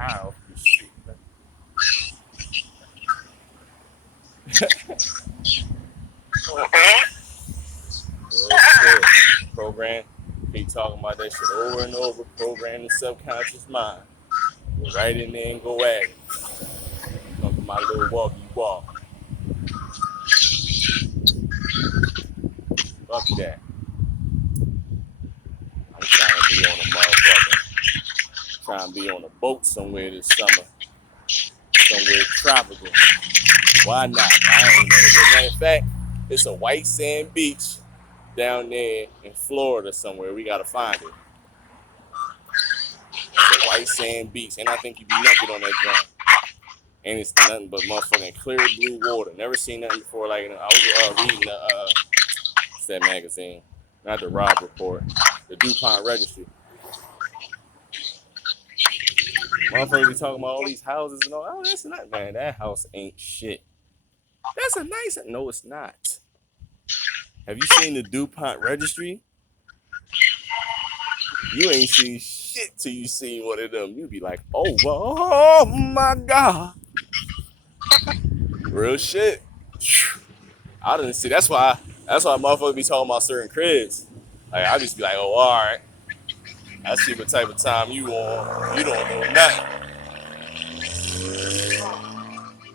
high off the street. Real shit. Program. Keep talking about that shit over and over. Program the subconscious mind. Go right in there and go at it. Look at my little walkie walk. Fuck that. I'm trying to be on a motherfucker. Trying to be on a boat somewhere this summer. Somewhere tropical. Why not? I ain't never. Matter of fact, it's a white sand beach down there in Florida somewhere. We gotta find it. It's a white sand beach, and I think you be naked on that joint. And it's nothing but motherfucking clear blue water. Never seen nothing before. Like I was reading what's that magazine? Not the Rob Report, the DuPont Registry. Motherfuckers be talking about all these houses and all. Oh, that's not, man. That house ain't shit. That's a nice. No, it's not. Have you seen the DuPont Registry? You ain't seen shit till you seen one of them. You be like, oh my God. Real shit. I didn't see. That's why motherfuckers be talking about certain cribs. Like I just be like, oh, all right. I see what type of time you on. You don't know nothing.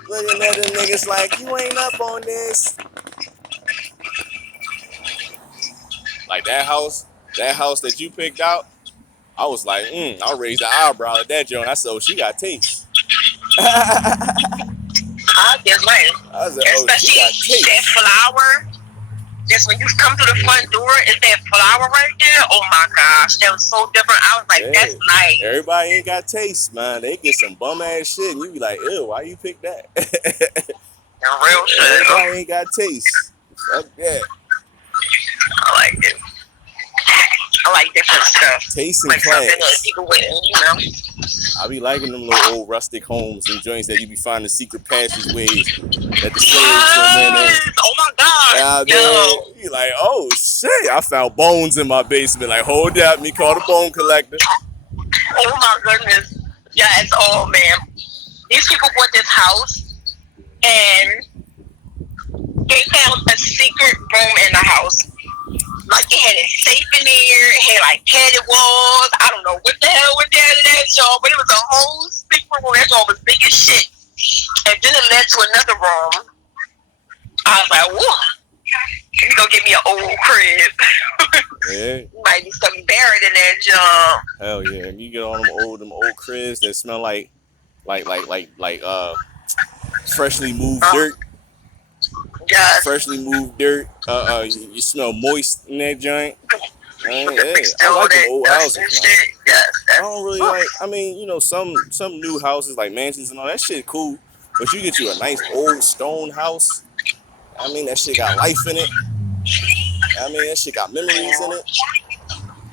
Looking at them niggas like you ain't up on this. Like that house that you picked out. I was like, I raised the eyebrow at that joint. I said, oh, she got taste. I just like, I said, especially that flower. Just when you come through the front door, it's that flower right there. Oh my gosh, that was so different. I was like, yeah, that's nice. Everybody ain't got taste, man. They get some bum ass shit, and you be like, ew, why you pick that? Real shit. Everybody ain't got taste. Fuck that. I like it. I like different stuff. Taste and like class. Something that people with, you know. I be liking them little old rustic homes and joints that you be finding secret passageways that the slaves come in. Oh my God. Yo. You like, oh shit, I found bones in my basement. Like, hold up, me call the bone collector. Oh my goodness. Yes, oh man. These people bought this house and they found a secret room in the house. Like it had a safe in there, it had like padded walls. I don't know what the hell went down in that joint, but it was a whole secret room. That joint was big as shit. And then it led to another room. I was like, whoa, you gonna give me an old crib. Yeah. Might be something buried in that joint. Hell yeah. You get on them old cribs that smell like freshly moved dirt. Yes. Freshly moved dirt. You smell moist in that joint. Man, yeah. I like the old houses. Yes, I don't really like. I mean, you know, some new houses like mansions and all that shit cool. But you get you a nice old stone house. I mean, that shit got life in it. I mean, that shit got memories in it.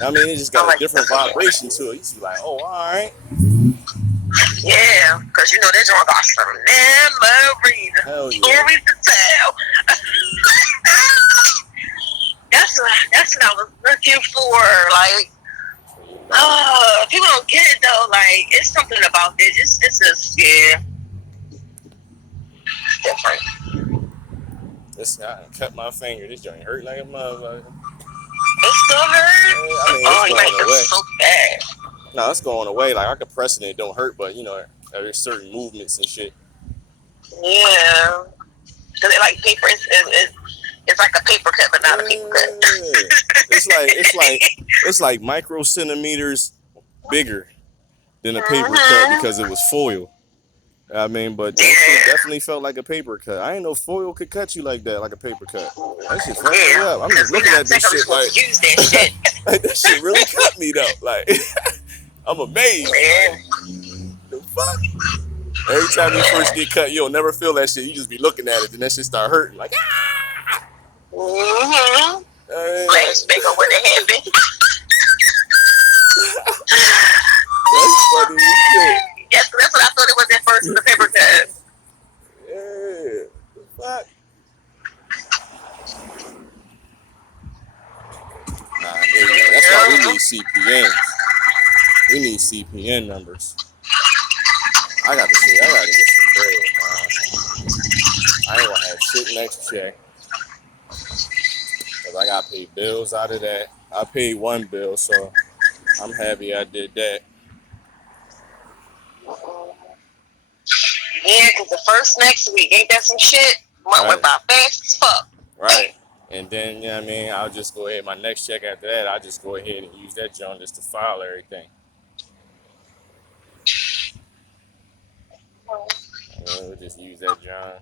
I mean, it just got a different vibration to it. You see, like, oh, all right. Yeah, because you know that joint got some memories. Hell yeah. Stories to tell. That's what I was looking for. Like, people don't get it though. Like, it's something about this. It's just, yeah, different. Listen, I cut my finger. This joint hurt like a motherfucker. It still hurt? I mean, it's going away. So bad. No, it's going away. Like, I can press it and it don't hurt, but, you know, there's certain movements and shit. Yeah. Because it like paper, it's like a paper cut, but not a paper cut. It's like micro centimeters bigger than a paper cut because it was foil. I mean, but that shit definitely felt like a paper cut. I didn't know foil could cut you like that, like a paper cut. That shit fucked me up. I'm just looking at this shit like, use that shit. like, that shit really cut me though. Like, I'm amazed. The fuck? Every time you first get cut, you'll never feel that shit. You just be looking at it, and that shit start hurting. Like, ah! Mm-hmm. Flashback on what happened. That's funny as shit. Yes, that's what I thought it was at first, the paper cut. Yeah. The fuck? Nah, that's why we need CPNs. We need CPN numbers. I got to say, I gotta get some bread, man. I ain't gonna have shit next check because I gotta pay bills out of that. I paid one bill, so I'm happy I did that. Yeah, because the first next week, ain't that some shit? Month went by fast as fuck. Right. And then, you know what I mean, I'll just go ahead, my next check after that, I'll just go ahead and use that joint just to file everything. We'll just use that joint.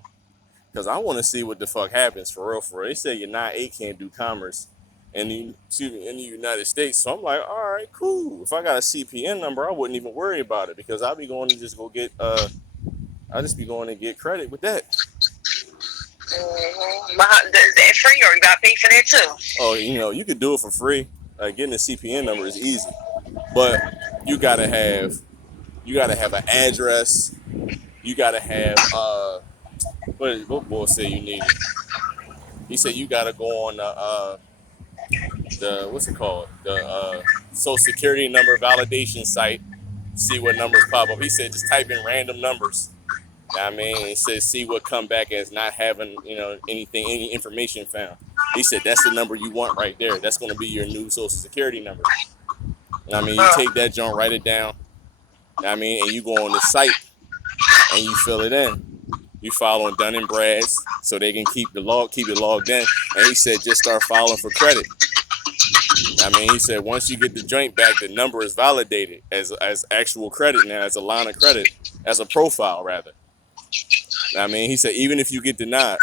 Because I want to see what the fuck happens for real, for real. They say your 9-8 can't do commerce in the United States. So I'm like, all right, cool. If I got a CPN number, I wouldn't even worry about it because I'll be going to just go get, I'll just be going to get credit with that. Is that free or you got to pay for that too? Oh, you know, you could do it for free. Getting a CPN number is easy, but you gotta have an address. You gotta have what boy said you needed? He said you gotta go on the what's it called? The Social Security number validation site. See what numbers pop up. He said just type in random numbers. I mean, he said see what come back as not having, you know, any information found. He said that's the number you want right there. That's going to be your new Social Security number. I mean, you take that joint, write it down. I mean, and you go on the site and you fill it in. You file on Dun and Brad's so they can keep it logged in. And he said just start filing for credit. I mean, he said once you get the joint back, the number is validated as actual credit now, as a line of credit, as a profile rather. I mean, he said even if you get denied,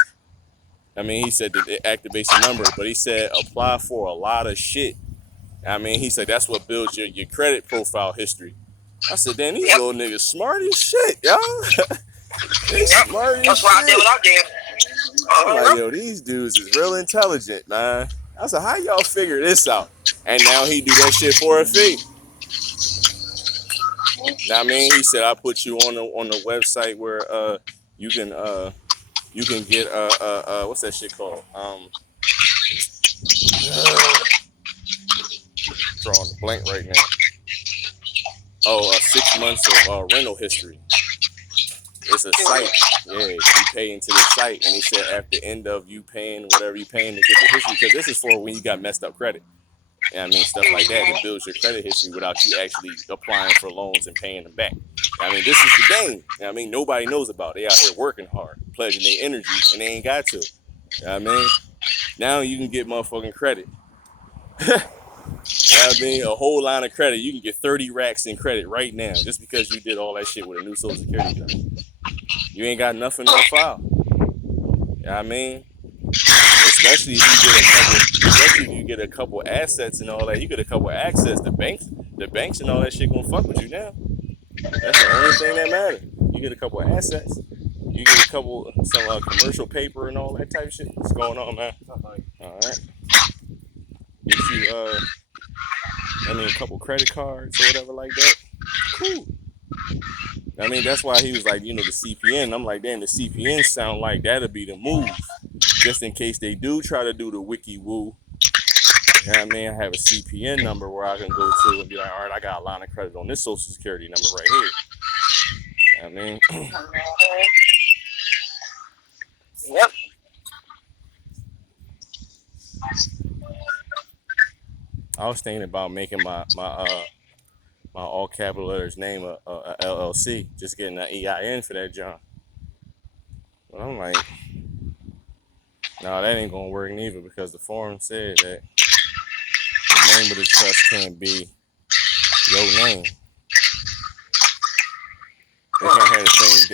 I mean, he said that it activates the number, but he said apply for a lot of shit. I mean, he said that's what builds your credit profile history. I said, damn, these little niggas smart as shit, y'all. They smart as That's what I did shit. what I did. I'm like, yo, these dudes is real intelligent, man. I said, how y'all figure this out? And now he do that shit for a fee. I mean, he said I put you on the website where you can get what's that shit called? Drawing a blank right now. Oh, 6 months of rental history. It's a site. Yeah, you pay into the site, and he said at the end of you paying whatever you paying to get the history, because this is for when you got messed up credit. Yeah, I mean, stuff like that that builds your credit history without you actually applying for loans and paying them back. I mean, this is the game. I mean, nobody knows about it. They out here working hard, pledging their energy, and they ain't got to. I mean, now you can get motherfucking credit. I mean, a whole line of credit. You can get 30 racks in credit right now just because you did all that shit with a new Social Security number. You ain't got nothing on file. You know what I mean? Especially if you get a couple assets and all that, you get a couple access. The banks and all that shit gonna fuck with you now. That's the only thing that matters. You get a couple assets. You get some commercial paper and all that type of shit. What's going on, man? All right. Get you a couple credit cards or whatever like that. Cool. I mean, that's why he was like, you know, the CPN. I'm like, damn, the CPN sound like that'll be the move. Just in case they do try to do the wiki woo. You know what I mean? I have a CPN number where I can go to and be like, all right, I got a line of credit on this Social Security number right here. You know what I mean? Yep. I was thinking about making my all capital letters name a LLC, just getting an EIN for that John. But I'm like, no, that ain't gonna work neither because the form said that the name of the trust can't be your name. They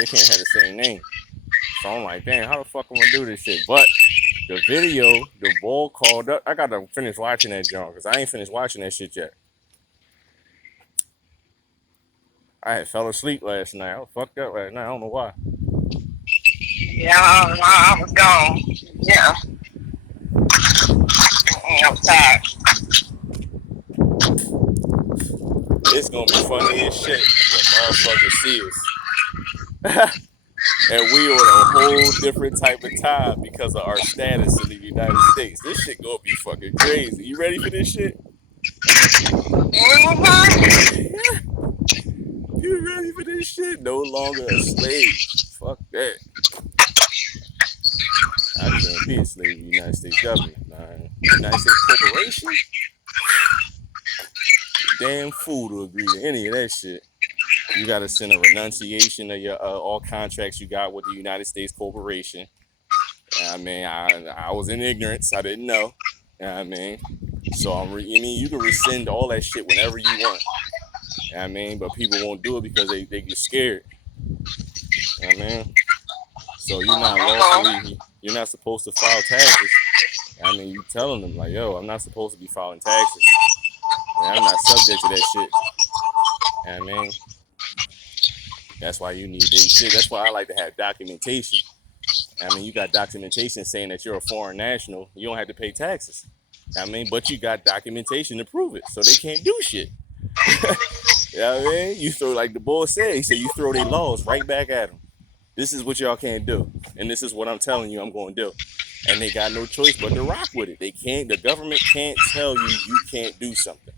can't have the same name. So I'm like, damn, how the fuck am I gonna do this shit? But the video, the boy called up. I gotta finish watching that John because I ain't finished watching that shit yet. I had fell asleep last night. I was fucked up last night. I don't know why. Yeah, I was gone. Yeah. I was tired. It's gonna be funny as shit when motherfuckers see us. And we on a whole different type of time because of our status in the United States. This shit gonna be fucking crazy. You ready for this shit? You ready for this shit? no longer a slave. Fuck that. I can't be a slave of the United States government, man. United States corporation? Damn fool to agree to any of that shit. You gotta send a renunciation of your all contracts you got with the United States corporation. I mean, I was in ignorance. I didn't know. I mean, so you can rescind all that shit whenever you want. I mean, but people won't do it because they get scared. I mean, so you're not supposed to file taxes. I mean, you telling them like, yo, I'm not supposed to be filing taxes. I'm not subject to that shit. I mean, that's why you need big shit. That's why I like to have documentation. I mean, you got documentation saying that you're a foreign national. You don't have to pay taxes. I mean, but you got documentation to prove it, so they can't do shit. You know what I mean? You throw, like the boy said, he said you throw their laws right back at them. This is what y'all can't do, and this is what I'm telling you I'm going to do. And they got no choice but to rock with it. They can't. The government can't tell you you can't do something.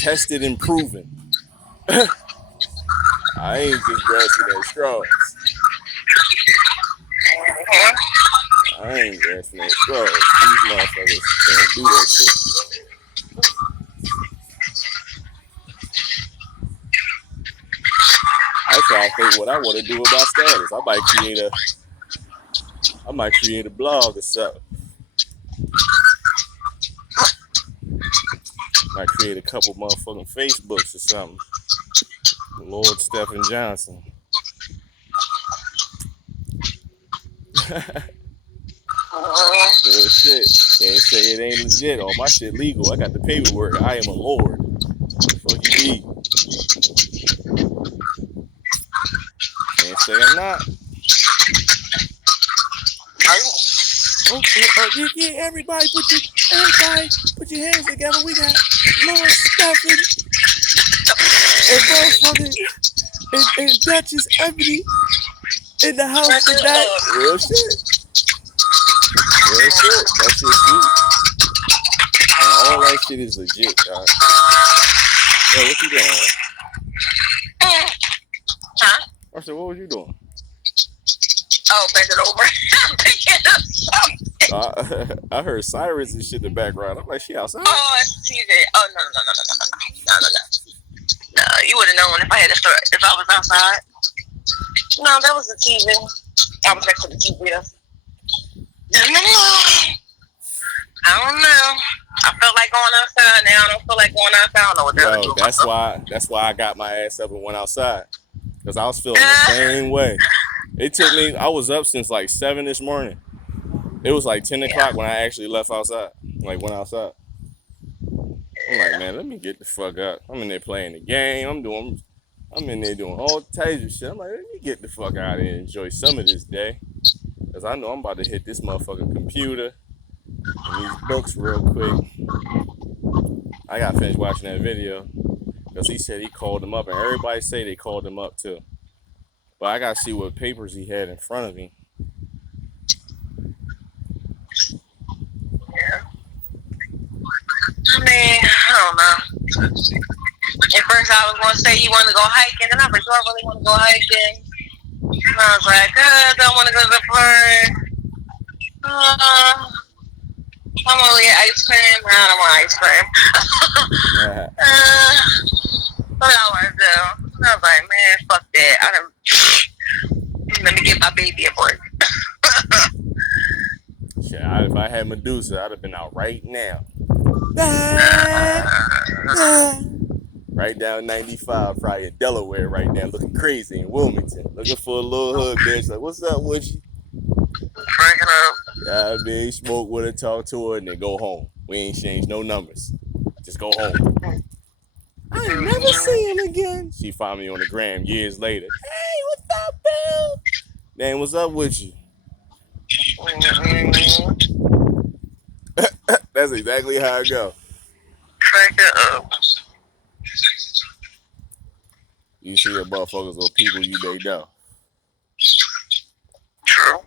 Tested and proven. I ain't just grasping at straws. I ain't grasping at straws. These motherfuckers can't do that shit. I try to think what I want to do with my status. I might create a blog or something. Might create a couple motherfucking Facebooks or something. Lord Stephen Johnson. Real shit. Can't say it ain't legit. All my shit legal. I got the paperwork. I am a lord. Fuck you mean? Can't say I'm not. Okay, yeah, everybody put your hands together. We got Lord Stephen and motherfucking and Duchess Ebony in the house tonight. Real shit. Real shit. That shit's sweet. And all that shit is legit, dog. Yo, what you doing? Huh? I said, what was you doing? Oh, bend it over. I'm picking up something. I heard sirens and shit in the background. I'm like, she outside? Oh, it's TV. Oh, no. No, you would have known if I was outside. No, that was the TV. I was next to the TV. I don't know. I felt like going outside. Now I don't feel like going outside. I don't know what they're doing. That's why I got my ass up and went outside. Because I was feeling the same way. It took me, I was up since like 7 this morning. It was like 10 o'clock when I actually left outside. Like, went outside. I'm like, man, let me get the fuck up. I'm in there playing the game. I'm in there doing all types of shit. I'm like, let me get the fuck out of here and enjoy some of this day. Because I know I'm about to hit this motherfucking computer and these books real quick. I got finished watching that video. Because he said he called him up. And everybody say they called him up too. But I got to see what papers he had in front of me. Yeah. I mean, I don't know. At first I was going to say he wanted to go hiking. And I was like, do I really want to go hiking? And I was like, I don't want to go to the park. I'm going to get ice cream. I don't want ice cream. What I want to do? And I was like, man, fuck that. Let me get my baby a break. Shit, if I had Medusa, I'd have been out right now. Right down 95, probably in Delaware right now, looking crazy in Wilmington. Looking for a little hood bitch. Like, what's up with you? Breaking up. Yeah, I mean, smoke with her, talk to her, and then go home. We ain't changed no numbers. Just go home. I ain't never see him again. She found me on the gram years later. Hey, what's up, Bill? Man, what's up with you? That's exactly how it go. Crack it up. You see your motherfuckers or people you may know. True.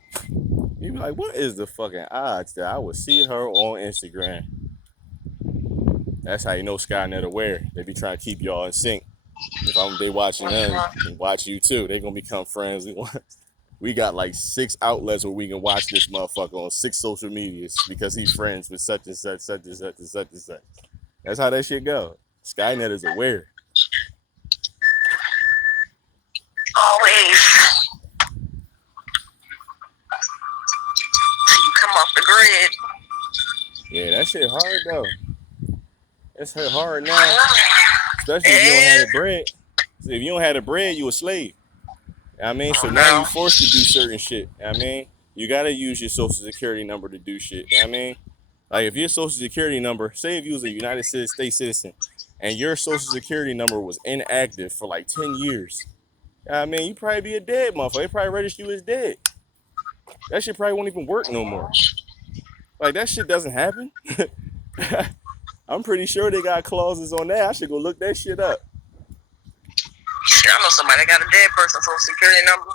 You be like, what is the fucking odds that I would see her on Instagram? That's how you know Skynet aware. They be trying to keep y'all in sync. If they watching them and watch you too, they gonna become friends. We got like 6 outlets where we can watch this motherfucker on 6 social medias because he's friends with such and such, such and such and such and such. That's how that shit go. Skynet is aware. Always. So you come off the grid. Yeah, that shit hard though. It's hard now. Especially if you don't have the bread. So if you don't have the bread, you a slave. I mean, so now you forced to do certain shit. I mean, you gotta use your social security number to do shit. I mean, like if your social security number, say if you was a United States citizen and your social security number was inactive for like 10 years, I mean, you probably be a dead motherfucker. They probably register you as dead. That shit probably won't even work no more. Like that shit doesn't happen. I'm pretty sure they got clauses on that. I should go look that shit up. I know somebody got a dead person social security number.